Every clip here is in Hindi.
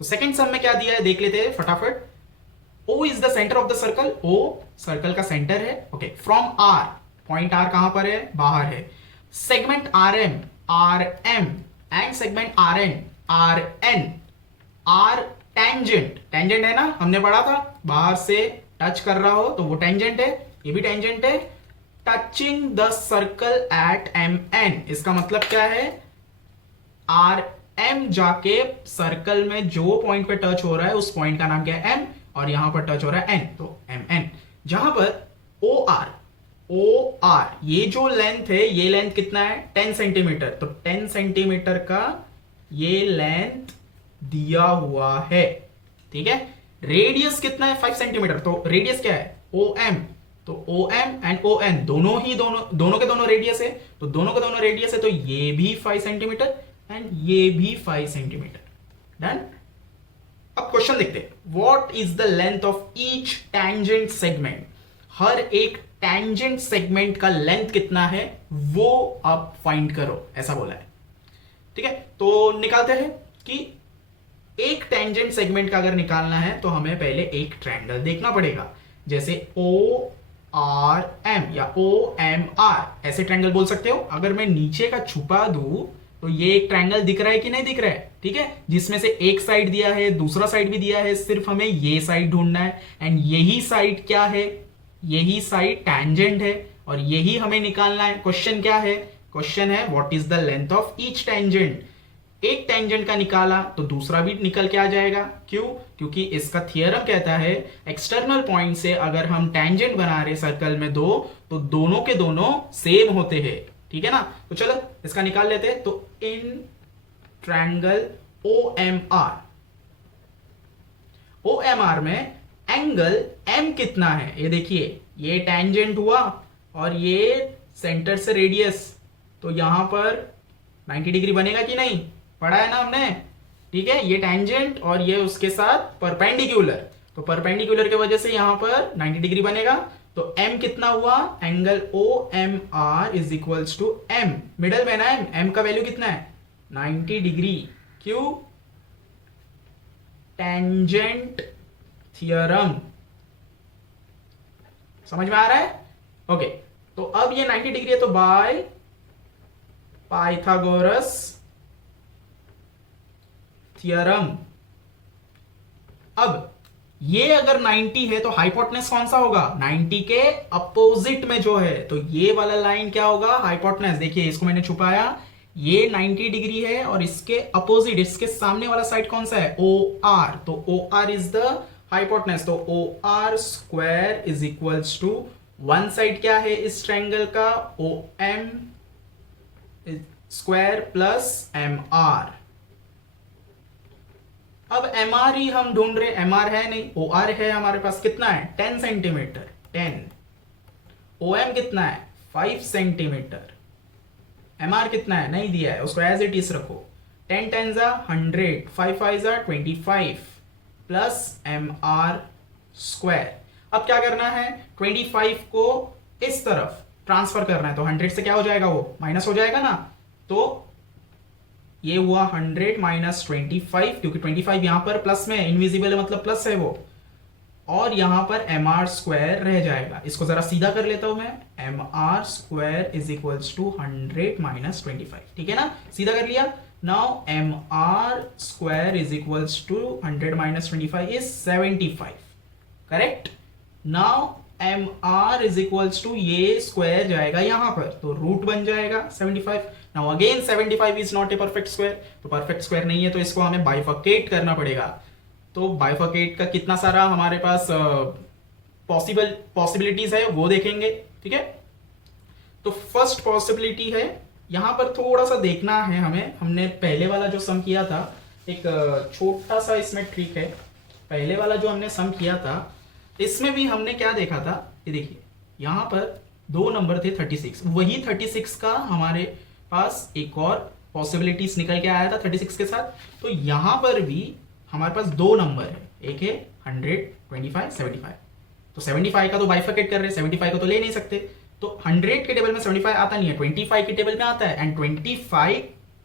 तो सेकंड सम में क्या दिया है देख लेते हैं फटाफट। O is the centre of the circle, O circle का सेंटर है। Okay, from R, point R कहां पर है, बाहर है। Segment RM and segment RN are tangent, tangent है ना, हमने पढ़ा था, बाहर से टच कर रहा हो तो वो टेंजेंट है, ये भी टेंजेंट है। Touching the circle eight MN, इसका मतलब क्या है, आर एम जाके सर्कल में जो पॉइंट पे टच हो रहा है उस पॉइंट का नाम क्या है, M, और यहां पर टच हो रहा है N, तो MN। जहां पर ओ आर ये जो लेंथ है, ये लेंथ कितना है 10 सेंटीमीटर, तो 10 सेंटीमीटर का ये लेंथ दिया हुआ है, ठीक है। रेडियस कितना है 5 सेंटीमीटर, तो रेडियस क्या है OM, तो OM एंड ON दोनों के दोनों रेडियस है, तो दोनों के दोनों रेडियस है, तो ये भी 5 सेंटीमीटर एंड ये भी 5 सेंटीमीटर। डन। अब क्वेश्चन देखते हैं, what is the length of each tangent segment, हर एक टेंजेंट सेगमेंट का लेंथ कितना है वो आप फाइंड करो, ऐसा बोला है, ठीक है। तो निकालते हैं कि एक टेंजेंट सेगमेंट का अगर निकालना है तो हमें पहले एक ट्रायंगल देखना पड़ेगा, जैसे ORM या OMR, ऐसे ट्रायंगल बोल सकते हो। अगर मैं नीचे का छुपा दूं तो ये एक ट्रायंगल दिख रहा है कि नहीं दिख रहा है, ठीक है, जिसमें से एक साइड दिया है, दूसरा साइड भी दिया है, सिर्फ हमें ये साइड ढूंढना है, एंड यही साइड क्या है, यही साइड टैंजेंट है, और यही हमें निकालना है। क्वेश्चन क्या है, क्वेश्चन है what is the length of each tangent. एक टेंजेंट का निकाला तो दूसरा भी निकल के आ जाएगा, क्यों, क्योंकि इसका थियरम कहता है एक्सटर्नल पॉइंट से अगर हम टेंजेंट बना रहे सर्कल में दो, तो दोनों के दोनों सेम होते हैं, ठीक है ना। तो चलो इसका निकाल लेते हैं। तो इन ट्रायंगल OMR में एंगल M कितना है, ये देखिए, ये टेंजेंट हुआ और ये सेंटर से रेडियस, तो यहां पर 90 डिग्री बनेगा कि नहीं, पढ़ा है ना हमने, ठीक है। ये टेंजेंट और ये उसके साथ परपेंडिकुलर, तो परपेंडिकुलर के वजह से यहां पर 90 डिग्री बनेगा। तो M कितना हुआ, angle OMR is equals to M, middle में ना M का वैल्यू कितना है 90 डिग्री, क्यों, टेंजेंट थियरम, समझ में आ रहा है। ओके, तो अब ये 90 डिग्री है, तो बाय पाइथागोरस थियरम। अब ये अगर 90 है तो हाइपोटेनस कौन सा होगा, 90 के अपोजिट में जो है, तो ये वाला लाइन क्या होगा, हाइपोटेनस। देखिए इसको मैंने छुपाया, ये 90 डिग्री है और इसके अपोजिट, इसके सामने वाला साइड कौन सा है, OR, तो OR इज द हाइपोटेनस, तो OR square is equals to, one side क्या है इस ट्रायंगल का, OM स्क्वायर प्लस MR। अब MR ही हम ढूंढ रहे, MR है नहीं, OR है हमारे पास, कितना है 10 सेंटीमीटर, 10। OM कितना है 5 सेंटीमीटर। MR कितना है नहीं दिया है, उसको एज इट इज रखो, 10 10 जा 100, 5 5 जा 25 प्लस MR स्क्वायर। अब क्या करना है, 25 को इस तरफ ट्रांसफर करना है, तो 100 से क्या हो जाएगा, वो माइनस हो जाएगा ना, तो ये हुआ 100 माइनस 25, क्योंकि 25 यहां पर प्लस में, इनविजिबल है मतलब प्लस है वो, और यहां पर MR स्क्वायर रह जाएगा। इसको जरा सीधा कर लेता हूं मैं, MR square is equals to 100 minus 25, ठीक है ना, सीधा कर लिया। Now MR square is equals to 100 minus 25 is 75, correct. Now MR is equals to, ये स्क्वायर जाएगा यहां पर, तो रूट बन जाएगा 75। Now again 75 is not a perfect square, तो परफेक्ट स्क्वायर नहीं है, तो इसको हमें बाइफर्केट करना पड़ेगा। तो बाइफर्केट का कितना सारा हमारे पास पॉसिबिलिटीज है वो देखेंगे, ठीक है। तो फर्स्ट पॉसिबिलिटी है, यहां पर थोड़ा सा देखना है हमें, हमने पहले वाला जो सम किया था, एक छोटा सा इसमें ट्रिक है। पहले वाला जो हमने सम किया था इसमें भी हमने क्या देखा था, ये देखिए यहां पर दो नंबर थे 36, वही 36 का हमारे पास एक और पॉसिबिलिटीज निकल के आया था 36 के साथ। तो यहां पर भी हमारे पास दो नंबर है, एक है 100, 25, 75। तो 75 का तो बाइफर्केट कर रहे हैं, 75 को तो ले नहीं सकते, तो 100 के टेबल में 75 आता नहीं है, 25 के टेबल में आता है, एंड 25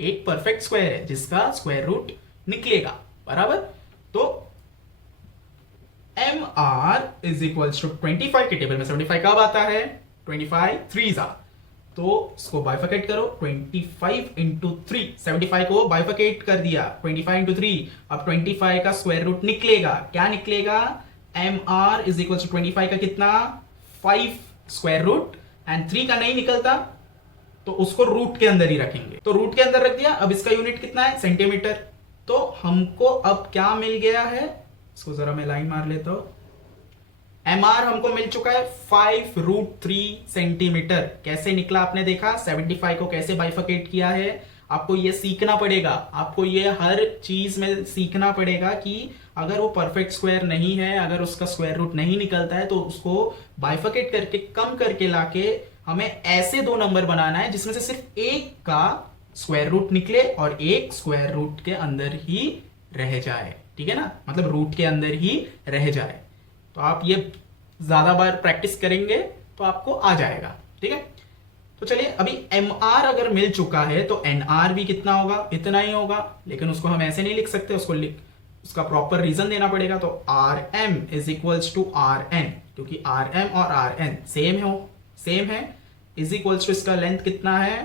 एक परफेक्ट स्क्वायर है जिसका स्क्वायर रूट निकलेगा, बराबर। तो M R is equals to 25 के टेबल में 75 कब आता है, 25 3 जा, तो इसको बाइफिकेट करो, 25 इंटू 3, 75 को बाइफिकेट कर दिया, 25 इंटू 3, अब 25 का स्क्वायर रूट निकलेगा, क्या निकलेगा, M R is equal to 25 का कितना 5 स्क्वायर रूट, एंड 3 का नहीं निकलता तो उसको रूट के अंदर ही रखेंगे, तो रूट के अंदर रख दिया। अब इसका यूनिट कितना है, सेंटीमीटर। तो हमको अब क्या मिल गया है, इसको जरा मैं लाइन मार लेता हूं, एम आर हमको मिल चुका है 5√3 सेंटीमीटर। कैसे निकला आपने देखा, 75 को कैसे बाइफिकेट किया है, आपको ये सीखना पड़ेगा, आपको ये हर चीज में सीखना पड़ेगा कि अगर वो परफेक्ट स्क्वायर नहीं है, अगर उसका स्क्वायर रूट नहीं निकलता है, तो उसको बाइफिकेट करके कम करके लाके हमें ऐसे दो नंबर बनाना है जिसमें से सिर्फ एक का स्क्वायर रूट निकले और एक स्क्वायर रूट के अंदर ही रह जाए, ठीक है ना, मतलब रूट के अंदर ही रह जाए। तो आप ये ज्यादा बार प्रैक्टिस करेंगे तो आपको आ जाएगा, ठीक है। तो चलिए, अभी एम आर अगर मिल चुका है तो एन आर भी कितना होगा, इतना ही होगा, लेकिन उसको हम ऐसे नहीं लिख सकते, उसका प्रॉपर रीजन देना पड़ेगा। तो R M is equals to R N, क्योंकि आर एम और आर एन सेम है, इज इक्वल्स टू इसका लेंथ कितना है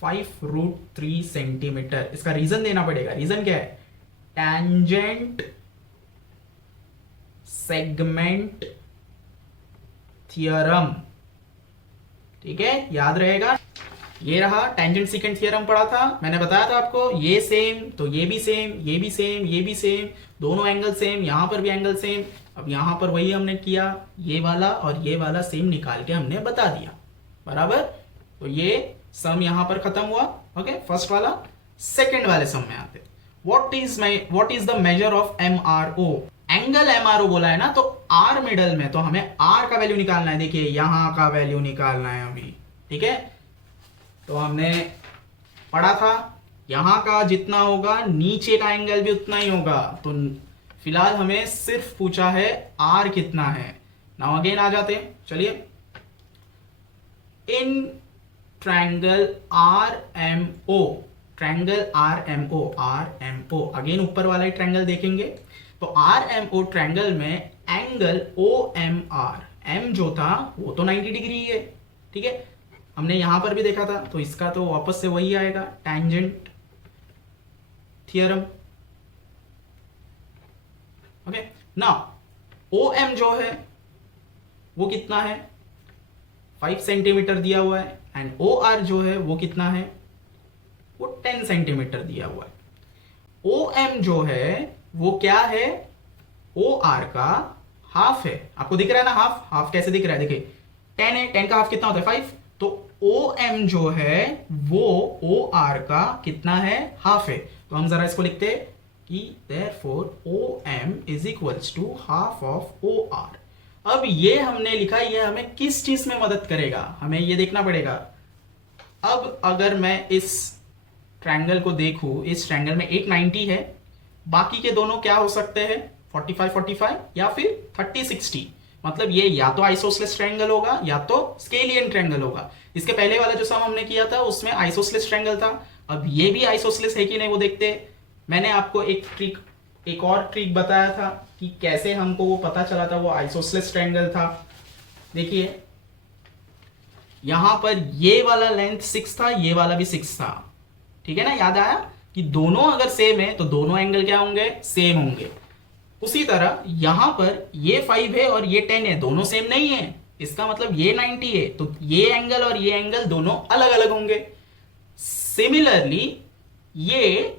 5√3 सेंटीमीटर। इसका रीजन देना पड़ेगा, रीजन क्या है, टेंजेंट सेगमेंट थ्योरम, ठीक है, याद रहेगा। ये रहा टेंजेंट सीकेंट थ्योरम पढ़ा था, मैंने बताया था आपको, ये सेम तो ये भी सेम, ये भी सेम, ये भी सेम, दोनों एंगल सेम, यहां पर भी एंगल सेम। अब यहां पर वही हमने किया, ये वाला और ये वाला सेम निकाल के हमने बता दिया, बराबर। तो ये सम यहां पर खत्म हुआ, ओके, फर्स्ट वाला। सेकंड वाले सम में आते, what is the measure of M R O, angle M R O बोला है ना, तो आर मिडल में, तो हमें आर का वैल्यू निकालना है, देखिए यहां का वैल्यू निकालना है अभी, ठीक है। तो हमने पढ़ा था यहां का जितना होगा नीचे का एंगल भी उतना ही होगा, तो फिलहाल हमें सिर्फ पूछा है आर कितना है। नाउ अगेन आ जाते हैं, चलिए, in triangle R M O, triangle R M O, again ऊपर वाला ही ट्रायंगल देखेंगे। तो आर एम ओ ट्रायंगल में angle O M R, M जो था वो तो 90 डिग्री है, ठीक है, हमने यहां पर भी देखा था, तो इसका तो वापस से वही आएगा, tangent theorem, okay. Now O M जो है वो कितना है, 5 सेंटीमीटर दिया हुआ है, एंड ओ आर जो है वो कितना है, वो 10 सेंटीमीटर दिया हुआ है। ओ एम जो है वो क्या है, ओ आर का हाफ है, आपको दिख रहा है ना, हाफ कैसे दिख रहा है, देखिए 10 है, 10 का हाफ कितना होता है 5, तो ओ एम जो है वो ओ आर का कितना है, हाफ है। तो हम जरा इसको लिखते हैं कि therefore O M is equals to half of O R. अब ये हमने लिखा, ये हमें किस चीज में मदद करेगा, हमें ये देखना पड़ेगा। अब अगर मैं इस ट्रायंगल को देखूं, इस ट्रायंगल में एक 90 है, बाकी के दोनों क्या हो सकते हैं, 45 या फिर 30-60, मतलब ये या तो आइसोसेलेस ट्रायंगल होगा या तो स्केलियन ट्रायंगल होगा। इसके पहले वाला जो सम हमने किया था उसमें आइसोसेलेस ट्रायंगल था, अब ये भी आइसोसेलेस है कि नहीं वो देखते हैं। मैंने आपको एक और ट्रिक बताया था कि कैसे हमको वो पता चला था वो आइसोसेलेस ट्रायंगल था। देखिए यहां पर ये वाला लेंथ 6 था, ये वाला भी 6 था, ठीक है ना, याद आया कि दोनों अगर सेम है तो दोनों एंगल क्या होंगे, सेम होंगे। उसी तरह यहां पर ये 5 है और ये 10 है, दोनों सेम नहीं है, इसका मतलब ये 90 है, तो ये एंगल और ये एंगल दोनों अलग अलग होंगे। सिमिलरली ये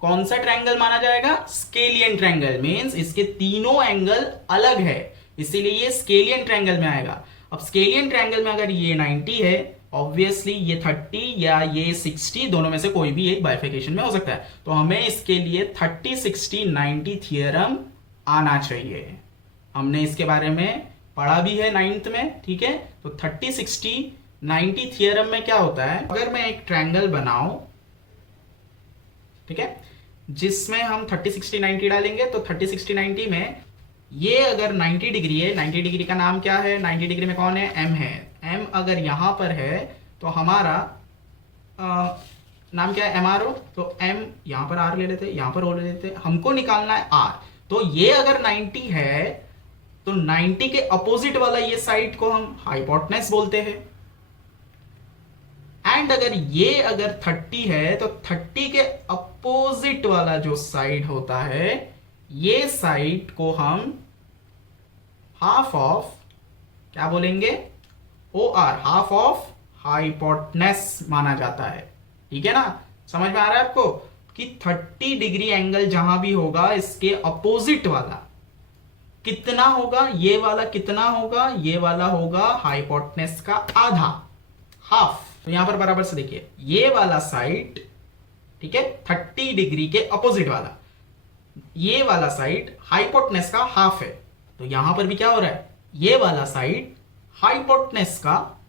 कौन सा ट्रायंगल माना जाएगा, स्केलियन ट्रायंगल, मींस इसके तीनों एंगल अलग है, इसीलिए ये स्केलियन ट्रायंगल में आएगा। अब स्केलियन ट्रायंगल में अगर ये 90 है, ऑब्वियसली ये 30 या ये 60 दोनों में से कोई भी एक बाइफिकेशन में हो सकता है, तो हमें इसके लिए 30-60-90 थ्योरम आना चाहिए। हमने इसके बारे में पढ़ा भी है 9th में, ठीक है। तो 30-60-90 थ्योरम में क्या होता है, अगर मैं एक ट्रायंगल बनाऊं, ठीक है, जिसमें हम 30-60-90 डालेंगे, तो 30-60-90 में ये अगर 90 डिग्री है, 90 डिग्री का नाम क्या है, 90 डिग्री में कौन है, एम है। एम अगर यहां पर है तो हमारा नाम क्या है, MRO, तो M यहां पर R ले लेते, यहां पर O ले लेते, हमको निकालना है R। तो ये अगर 90 है तो 90 के अपोजिट वाला ये साइड को हम हाइपोटेनस बोलते हैं। एंड अगर 30 है तो 30 के अपोजिट वाला जो साइड होता है ये साइड को हम हाफ ऑफ क्या बोलेंगे, OR, हाफ ऑफ हाइपोटेनस माना जाता है। ठीक है ना, समझ में आ रहा है आपको कि 30 डिग्री एंगल जहां भी होगा इसके अपोजिट वाला कितना होगा, ये वाला कितना होगा, ये वाला होगा हाइपोटेनस का आधा, हाफ। तो यहां पर बराबर से देखिए, ये वाला साइड, ठीक है, 30 डिग्री के अपोजिट वाला, ये वाला साइड हाइपोटेनस का हाफ है। तो यहां पर भी क्या हो रहा है, ये वाला साइड हाइपोटेनस का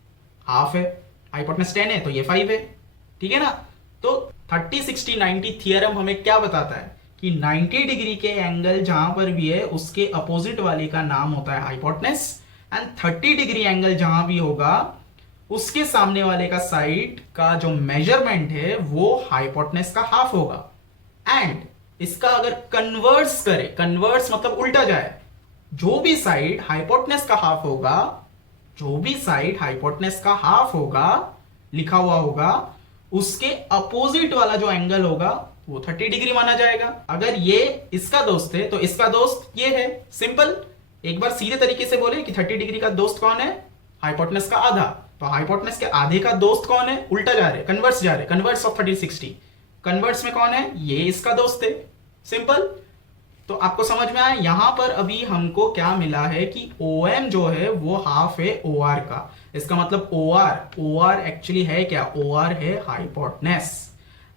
हाफ है। हाइपोटेनस 10 है तो ये 5 है। ठीक है ना, तो 30 60 90 थियरम हमें क्या बताता है कि 90 डिग्री के एंगल जहां पर भी है उसके अपोजिट वाले का नाम होता है हाइपोटेनस, एंड 30 डिग्री एंगल जहां भी होगा उसके सामने वाले का साइड का जो मेजरमेंट है वो हाइपोटेनस का हाफ होगा। एंड इसका अगर कन्वर्स करे, कन्वर्स मतलब उल्टा जाए, जो भी साइड हाइपोटेनस का हाफ होगा, जो भी साइड हाइपोटेनस का हाफ होगा लिखा हुआ होगा, उसके अपोजिट वाला जो एंगल होगा वो 30 डिग्री माना जाएगा। अगर ये इसका दोस्त है तो इसका दोस्त ये है। सिंपल, एक बार सीधे तरीके से बोले कि 30 डिग्री का दोस्त कौन है, हाइपोटेनस का आधा। तो हाइपोटेनस के आधे का दोस्त कौन है, उल्टा जा रहे, कन्वर्स जा रहे, कन्वर्स ऑफ 30 60, कन्वर्स में कौन है, ये इसका दोस्त है। सिंपल, तो आपको समझ में आया। यहां पर अभी हमको क्या मिला है कि OM जो है वो हाफ है OR का। इसका मतलब OR एक्चुअली है क्या, OR है हाइपोटेनस,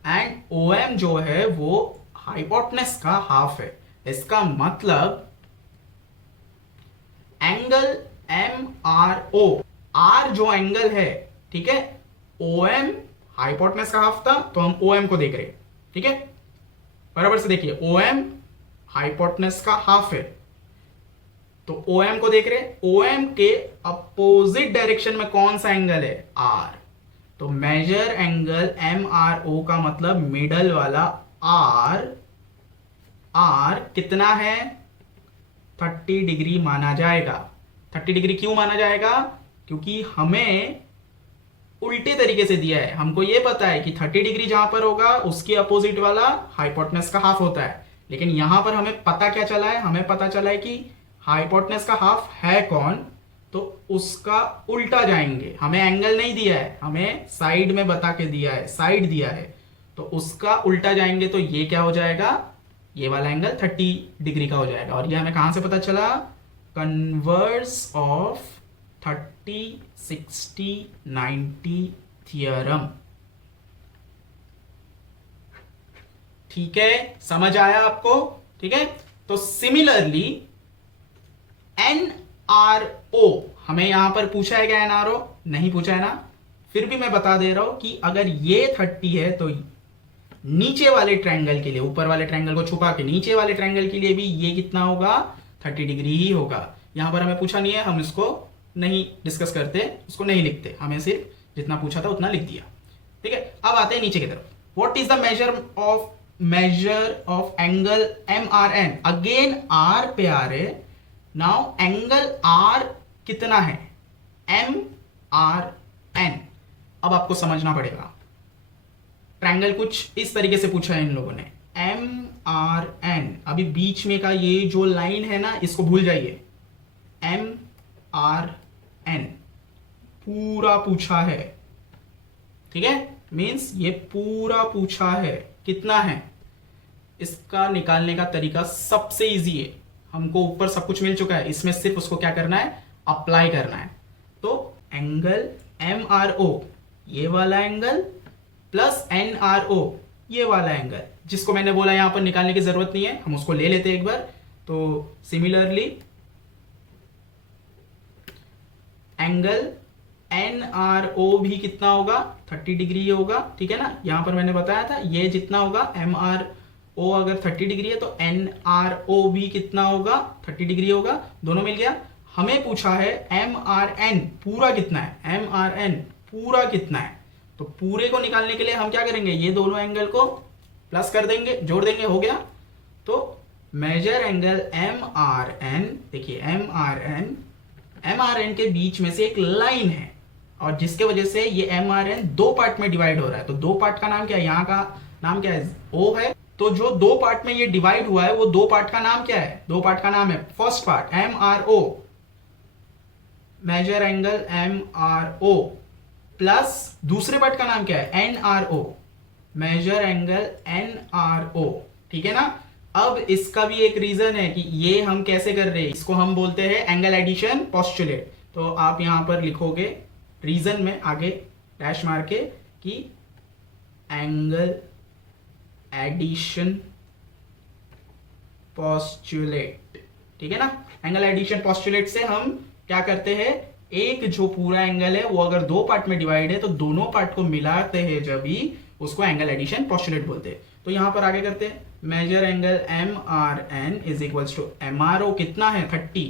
एंड OM जो है वो हाइपोटेनस का हाफ है। इसका मतलब एंगल MRO, R जो एंगल है, ठीक है, OM हाइपोटेनस का हाफ था तो हम OM को देख रहे हैं। ठीक है, बराबर से देखिए, OM हाइपोटेनस का हाफ है तो OM को देख रहे हैं। OM के अपोजिट डायरेक्शन में कौन सा एंगल है, R। तो मेजर एंगल MRO का मतलब मिडल वाला R कितना है, 30 डिग्री माना जाएगा। 30 डिग्री क्यों माना जाएगा, क्योंकि हमें उल्टे तरीके से दिया है। हमको यह पता है कि 30 डिग्री जहां पर होगा उसके अपोजिट वाला हाइपोटेनस का हाफ होता है, लेकिन यहां पर हमें पता क्या चला है, हमें पता चला है कि हाइपोटेनस का हाफ है कौन, तो उसका उल्टा जाएंगे। हमें एंगल नहीं दिया है, हमें साइड में बता के दिया है, साइड दिया है, तो उसका उल्टा जाएंगे तो ये क्या हो जाएगा, ये वाला एंगल 30 डिग्री का हो जाएगा। और ये हमें कहां से पता चला, कन्वर्स ऑफ 30 60 90 थियरम। ठीक है, समझ आया आपको। ठीक है, तो सिमिलरली NRO, हमें यहां पर पूछा है क्या, NRO नहीं पूछा है ना, फिर भी मैं बता दे रहा हूं कि अगर ये 30 है तो नीचे वाले ट्रायंगल के लिए, ऊपर वाले ट्रायंगल को छुपा के नीचे वाले ट्रायंगल के लिए भी ये कितना होगा, 30 डिग्री ही होगा। यहां पर हमें पूछा नहीं है, हम इसको नहीं डिस्कस करते, उसको नहीं लिखते, हमें सिर्फ जितना पूछा था उतना लिख दिया। ठीक है, अब आते हैं नीचे की तरफ। What is the measure of angle MRN, again R पे आ रहे। नाउ एंगल R कितना है, MRN। अब आपको समझना पड़ेगा, ट्रायंगल कुछ इस तरीके से पूछा है इन लोगों ने, MRN। अभी बीच में का ये जो लाइन है ना, इसको भूल जाइए, MRN पूरा पूछा है। ठीक है, मींस ये पूरा पूछा है, कितना है। इसका निकालने का तरीका सबसे इजी है, हमको ऊपर सब कुछ मिल चुका है, इसमें सिर्फ उसको क्या करना है, अप्लाई करना है। तो एंगल MRO ये वाला एंगल प्लस NRO ये वाला एंगल, जिसको मैंने बोला यहां पर निकालने की जरूरत नहीं है, हम उसको ले लेते हैं एक बार। तो सिमिलरली एंगल NRO भी कितना होगा, 30 डिग्री होगा। ठीक है ना, यहां पर मैंने बताया था ये जितना होगा, MRO अगर 30 डिग्री है तो NRO भी कितना होगा, 30 डिग्री होगा, दोनों मिल गया। हमें पूछा है MRN पूरा कितना है, MRN पूरा कितना है, तो पूरे को निकालने के लिए हम क्या करेंगे, ये दोनों एंगल को प्लस कर देंगे, जोड़ देंगे, हो गया। तो measure angle M R N, देखिए एम आर एन के बीच में से एक लाइन है और जिसके वजह से ये एम आर एन दो पार्ट में डिवाइड हो रहा है। तो दो पार्ट का नाम क्या है, यहाँ का नाम क्या है, ओ है। तो जो दो पार्ट में ये डिवाइड हुआ है वो दो पार्ट का नाम क्या है, दो पार्ट का नाम है first part M R O, measure angle M R O, plus दूसरे पार्ट का नाम क्या है N R O, measure angle N R O. ठीक है ना। अब इसका भी एक रीजन है कि ये हम कैसे कर रहे हैं, इसको हम बोलते हैं एंगल एडिशन पोस्टुलेट। तो आप यहां पर लिखोगे रीजन में आगे डैश मार के कि एंगल एडिशन पोस्टुलेट। ठीक है ना। एंगल एडिशन पोस्टुलेट से हम क्या करते हैं, एक जो पूरा एंगल है वो अगर दो पार्ट में डिवाइड है तो दोनों पार्ट को मिलाते हैं जब भी, उसको एंगल एडिशन पोस्टुलेट बोलते हैं। तो यहां पर आगे करते हैं, measure angle M R N is equals to M R O कितना है 30,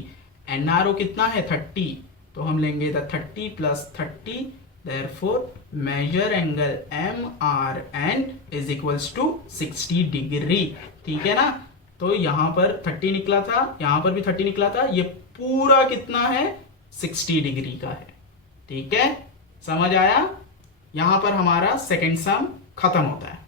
एन आर ओ कितना है 30, तो हम लेंगे the 30 plus 30, therefore measure angle M R N is equals to 60 degree. ठीक है ना। तो यहां पर 30 निकला था, यहां पर भी 30 निकला था, ये पूरा कितना है 60 डिग्री का है। ठीक है, समझ आया। यहां पर हमारा सेकेंड सम खत्म होता है।